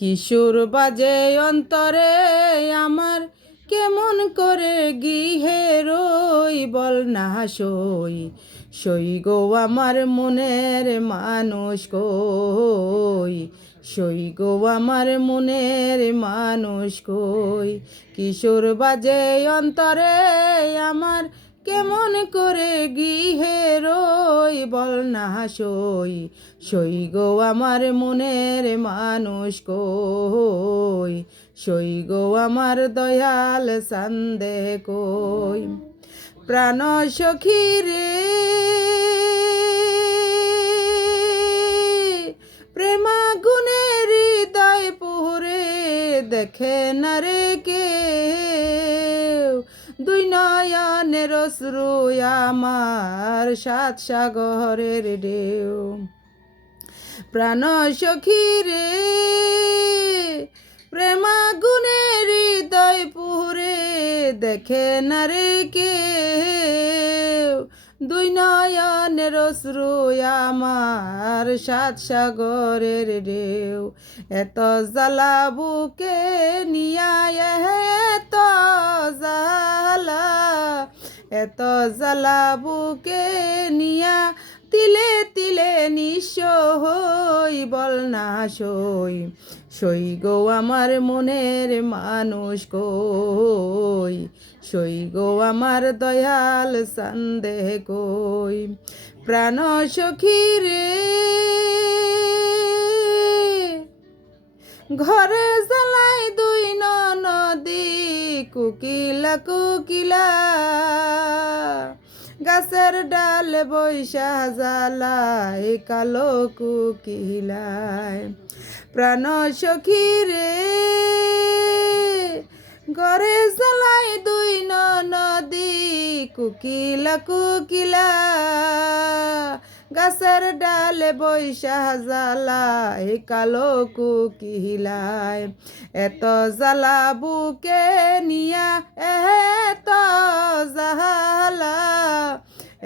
কিশোর বাজে অন্তরে আমার, কেমন করে গৃহে রই বল না সই। সই গো আমার মনের মানুষ কই, সই গো আমার মনের মানুষ কই। কিশোর বাজে অন্তরে আমার, কেমন করে গৃহে রই বল না সই। সই গো আমার মনের মানুষ কই, সই গো আমার দয়াল সান্দে কই। প্রাণ সখী রে প্রেমা গুণে হৃদয় পুরে, দেখে না রে কেউ দুই নয়নের অশ্রু আমার সাত সাগরের ঢেউ। প্রাণ সখী রে প্রেমা গুণে হৃদয় পুরে, দেখে না রে কেউ দুই নয়নের অশ্রু আমার সাত সাগরের ঢেউ। এত জ্বালা বুকে নিয়া, এত জ্বালা, এত জ্বালা বুকে নিয়া, তিলে তিলে নিঃস্ব হই বল না সই। সই গো আমার মনের মানুষ কই, সই গো আমার দয়াল সন্দেহ কই। প্রাণ সখী রে ঘরে জ্বালাই দুই নদী, কুকিলা কুকিলা গাছের ডাল বৈশা জ্বালায় কালো কুকিলায়। প্রাণ সখী রে ঘরে জ্বালাই দুই নদী, কুকিলা কুকিলা গাছের ডালে বৈশা জ্বালায় কালো কুকিলায়। এত জ্বালা বুকে নিয়া, এত জ্বালা,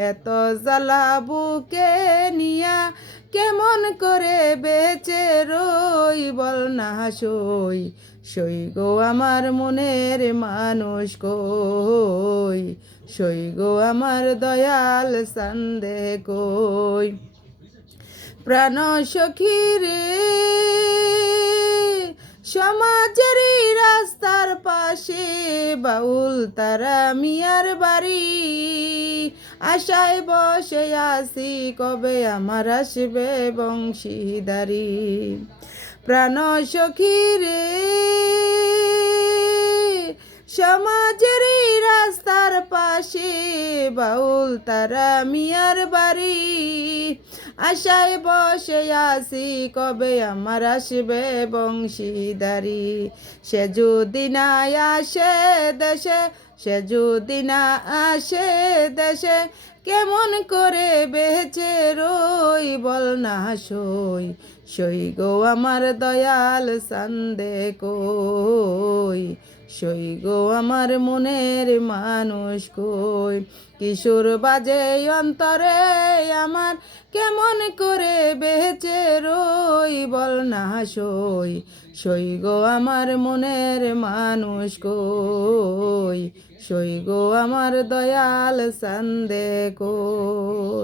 এত জ্বালা বুকে নিয়া, কেমন করে বেঁচে রই বল না সই। সই গো আমার মনের মানুষ কই, সই গো আমার দয়াল সন্দে কই। প্রাণ সখী রে সমাজেরই রাস্তার পাশে বাউল তারা মিয়ার বাড়ি, আশায় বসে আছি কবে আমার আসবে বংশীদারি। প্রাণ সখী রে সমাজেরই রাস্তার পাশে বাউল তারা মিয়ার বাড়ি, আশায় বসে আছি কবে আমার আসবে বংশীদারি। সে যদি না আসে দেশে, সে যদি না আসে দেশে, কেমন করে বেঁচে রই বল না সই। সই গো আমার দয়াল সন্দে কই, সই গো আমার মনের মানুষ কই। কিশোর বাজে অন্তরে আমার, কেমন করে বেঁচে রই বল না সই। সই গো আমার মনের মানুষ কই, সই গো আমার দয়াল সন্দে কই।